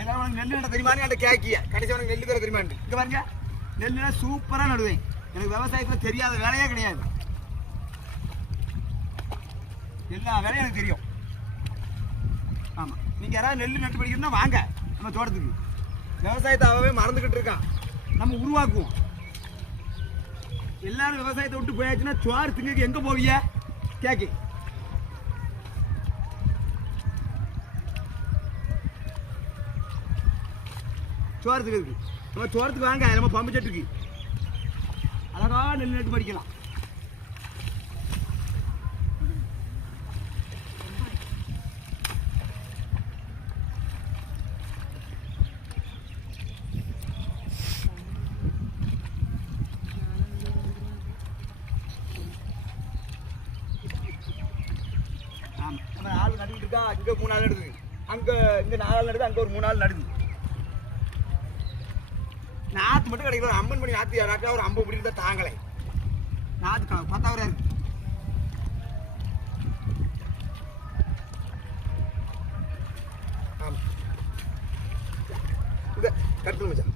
எல்லாரும் உனக்கு நெல் நட தெரியுமான்னு என்கிட்ட கேக்கிய கடைசி உனக்கு நெல் தர தெரியுமான்னு. இங்க பாருங்க. நெல்லுனா சூப்பராக நடுவேன். எனக்கு விவசாயத்துல தெரியாத வேலையே கிடையாது. எல்லா வேலையும் எனக்கு தெரியும். ஆமாம் நீங்கள் யாராவது நெல் நட்டு படிக்கணும்னா வாங்க. நம்ம தோட்டத்துக்கு. விவசாயத்தை அவவே மறந்துக்கிட்டு இருக்கான். நம்ம உருவாக்குவோம். எல்லாரும் விவசாயத்தை விட்டு போயாச்சுன்னா சோறு திங்க எங்கே போவிய கேட்கு சோரத்துக்கு இருக்கு. நம்ம சோரத்துக்கு வாங்க நம்ம பம்பு செட்டுக்கு. அழகா நெல் நட்டு படிக்கலாம். ஆமா. நம்ம ஆள் நடுக்கிட்டு இருக்கா இங்கே மூணு நாள் நடுது. அங்க இங்க நாலு நாள் நடுது அங்க ஒரு மூணு நாள் நடுது. நாத்து மட்டும் கிடைக்கல அம்மன் மணி நாத்து யாராக்கா ஒரு ஐம்பது பிடி இருந்தா தாங்களே. நாத்து க- பத்தாவரா இருக்கு. இந்த மச்சான்